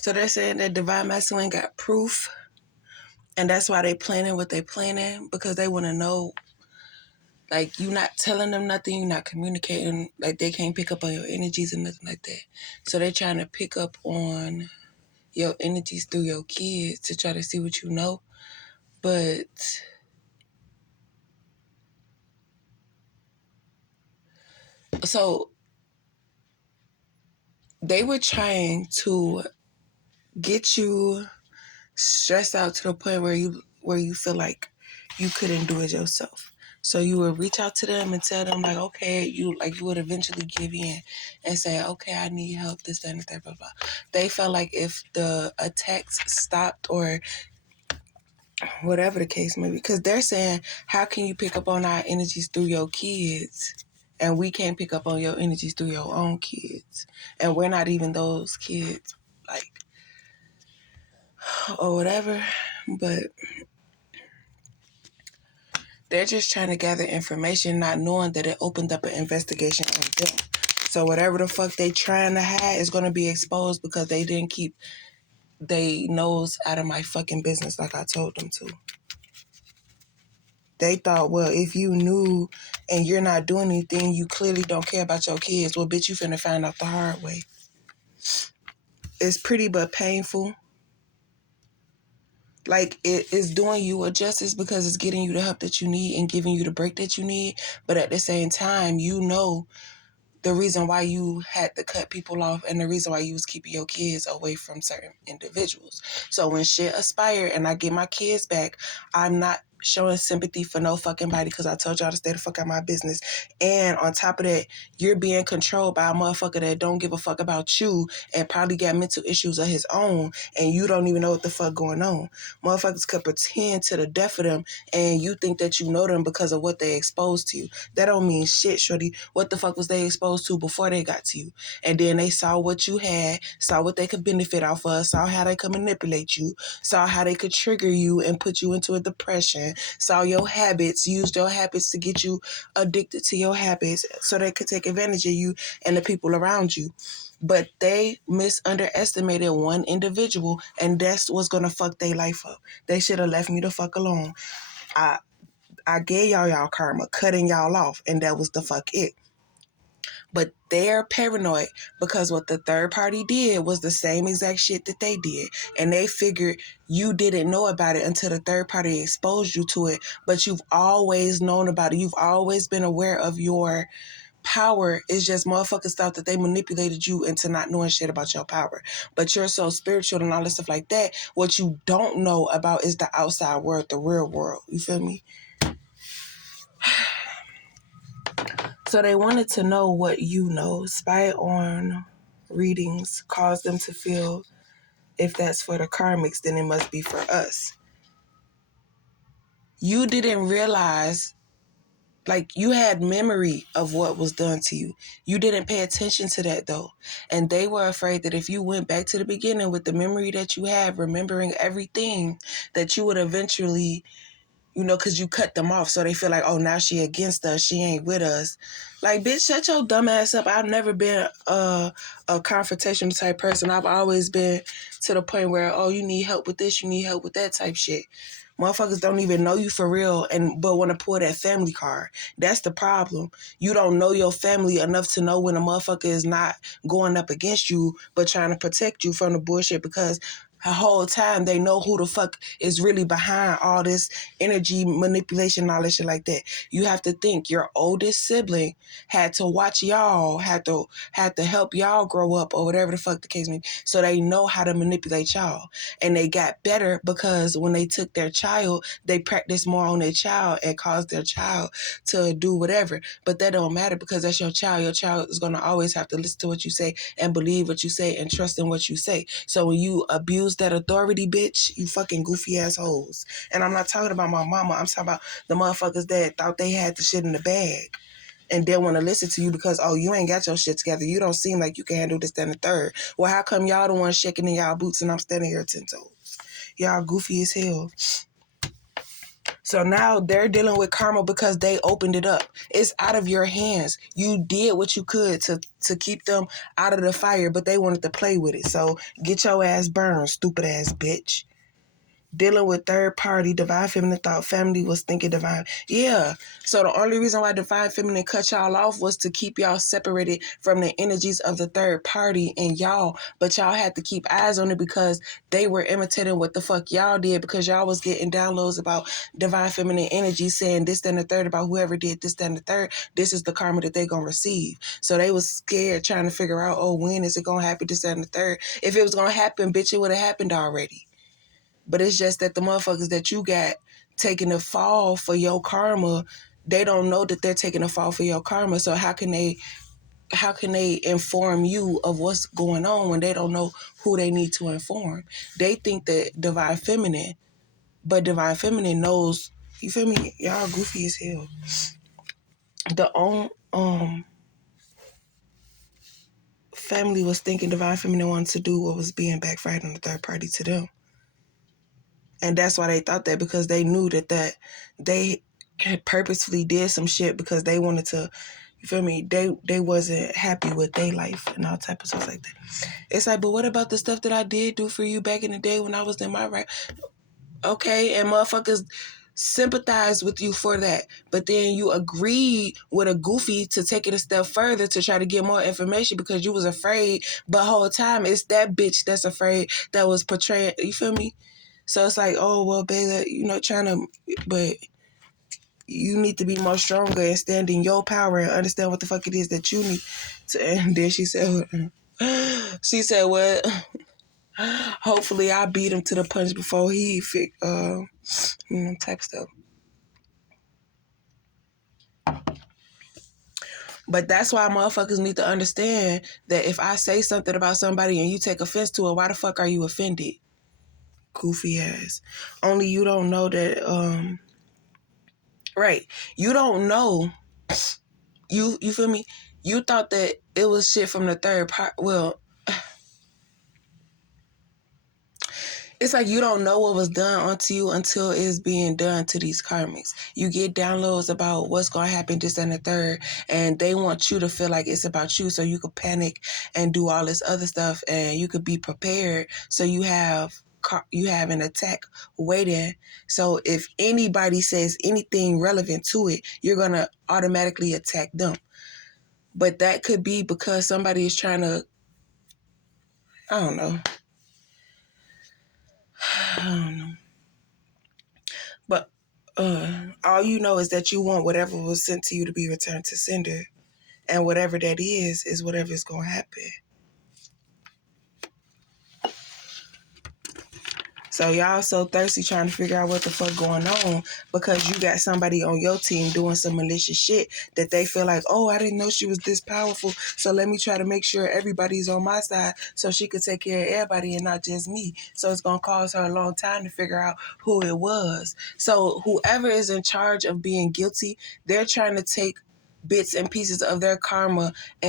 So they're saying that divine masculine got proof, and that's why they planning what they planning, because they want to know, like, you not telling them nothing, you not communicating, like they can't pick up on your energies and nothing like that. So they're trying to pick up on your energies through your kids to try to see what you know. But so they were trying to get you stressed out to the point where you feel like you couldn't do it yourself. So you would reach out to them and tell them, like, okay, you would eventually give in and say, okay, I need help, this, that, and that, blah, blah. They felt like if the attacks stopped or whatever the case may be, because they're saying, how can you pick up on our energies through your kids and we can't pick up on your energies through your own kids, and we're not even those kids, like, or whatever. But they're just trying to gather information, not knowing that it opened up an investigation on them. So whatever the fuck they trying to hide is going to be exposed because they didn't keep they nose out of my fucking business like I told them to. They thought, well, if you knew and you're not doing anything, you clearly don't care about your kids. Well, bitch, you finna find out the hard way. It's pretty but painful. Like, it is doing you a justice because it's getting you the help that you need and giving you the break that you need. But at the same time, you know the reason why you had to cut people off and the reason why you was keeping your kids away from certain individuals. So when shit aspire and I get my kids back, I'm not showing sympathy for no fucking body because I told y'all to stay the fuck out of my business. And on top of that, you're being controlled by a motherfucker that don't give a fuck about you and probably got mental issues of his own, and you don't even know what the fuck going on. Motherfuckers could pretend to the death of them and you think that you know them because of what they exposed to you. That don't mean shit, shorty. What the fuck was they exposed to before they got to you? And then they saw what you had, saw what they could benefit off of, saw how they could manipulate you, saw how they could trigger you and put you into a depression, saw your habits, used your habits to get you addicted to your habits so they could take advantage of you and the people around you. But they underestimated one individual, and that's what's gonna fuck their life up. They should have left me the fuck alone. I gave y'all karma, cutting y'all off, and that was the fuck it. But they're paranoid because what the third party did was the same exact shit that they did. And they figured you didn't know about it until the third party exposed you to it. But you've always known about it. You've always been aware of your power. Is just motherfuckers thought that they manipulated you into not knowing shit about your power. But you're so spiritual and all this stuff like that. What you don't know about is the outside world, the real world. You feel me? So they wanted to know what you know. Spy on readings cause them to feel if that's for the karmics, then it must be for us. You didn't realize, like, you had memory of what was done to you. You didn't pay attention to that, though. And they were afraid that if you went back to the beginning with the memory that you have, remembering everything, that you would eventually, because you cut them off. So they feel like, oh, now she against us. She ain't with us. Like, bitch, shut your dumb ass up. I've never been a confrontational type person. I've always been to the point where, oh, you need help with this, you need help with that type shit. Motherfuckers don't even know you for real but want to pull that family card. That's the problem. You don't know your family enough to know when a motherfucker is not going up against you but trying to protect you from the bullshit, because the whole time they know who the fuck is really behind all this energy manipulation, all that shit like that. You have to think your oldest sibling had to watch y'all, had to help y'all grow up or whatever the fuck the case may be. So they know how to manipulate y'all. And they got better because when they took their child, they practiced more on their child and caused their child to do whatever. But that don't matter because that's your child. Your child is going to always have to listen to what you say and believe what you say and trust in what you say. So when you abuse that authority, bitch, you fucking goofy assholes. And I'm not talking about my mama. I'm talking about the motherfuckers that thought they had the shit in the bag and didn't want to listen to you because, oh, you ain't got your shit together. You don't seem like you can handle this, that, and the third. Well, how come y'all the ones shaking in y'all boots and I'm standing here 10 toes? Y'all goofy as hell. So now they're dealing with karma because they opened it up. It's out of your hands. You did what you could to keep them out of the fire, but they wanted to play with it. So get your ass burned, stupid ass bitch. Dealing with third party, divine feminine thought family was thinking divine. Yeah. So the only reason why divine feminine cut y'all off was to keep y'all separated from the energies of the third party and y'all. But y'all had to keep eyes on it because they were imitating what the fuck y'all did, because y'all was getting downloads about divine feminine energy saying this, then the third about whoever did this, then the third. This is the karma that they gonna receive. So they was scared trying to figure out, oh, when is it gonna happen, this, then the third. If it was gonna happen, bitch, it would have happened already. But it's just that the motherfuckers that you got taking the fall for your karma, they don't know that they're taking a fall for your karma. So how can they inform you of what's going on when they don't know who they need to inform? They think that divine feminine, but divine feminine knows, you feel me? Y'all goofy as hell. The own family was thinking divine feminine wanted to do what was being backfired on the third party to them. And that's why they thought that, because they knew that they had purposefully did some shit because they wanted to, you feel me? They wasn't happy with their life and all type of stuff like that. It's like, but what about the stuff that I did do for you back in the day when I was in my right? Okay, and motherfuckers sympathize with you for that. But then you agreed with a goofy to take it a step further to try to get more information because you was afraid. But whole time it's that bitch that's afraid that was portraying, you feel me? So it's like, oh, well, baby, trying to, but you need to be more stronger and stand in your power and understand what the fuck it is that you need to. And then she said, what? Hopefully I beat him to the punch before he type stuff. But that's why motherfuckers need to understand that if I say something about somebody and you take offense to it, why the fuck are you offended? Goofy ass. Only you don't know that, right. You don't know. You feel me? You thought that it was shit from the third part. Well, it's like you don't know what was done onto you until it's being done to these karmics. You get downloads about what's going to happen, this and the third, and they want you to feel like it's about you so you could panic and do all this other stuff, and you could be prepared so you have an attack waiting. So if anybody says anything relevant to it, you're going to automatically attack them. But that could be because somebody is trying to, I don't know. But all you know is that you want whatever was sent to you to be returned to sender. And whatever that is whatever is going to happen. So y'all so thirsty trying to figure out what the fuck going on because you got somebody on your team doing some malicious shit that they feel like, oh, I didn't know she was this powerful, so let me try to make sure everybody's on my side so she could take care of everybody and not just me. So it's going to cause her a long time to figure out who it was. So whoever is in charge of being guilty, they're trying to take bits and pieces of their karma and